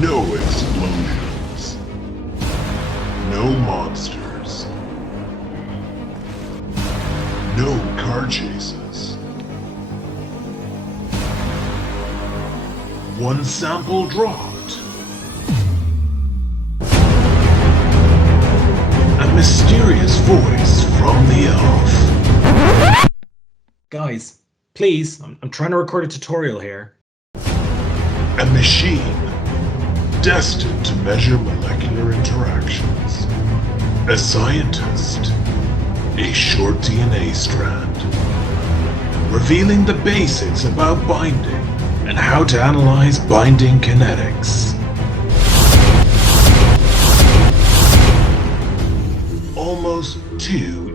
No explosions. No monsters. No car chases. One sample dropped. A mysterious voice from the elf. Guys, please, I'm trying to record a tutorial here. A machine destined to measure molecular interactions. A scientist. A short DNA strand. Revealing the basics about binding and how to analyze binding kinetics. Almost too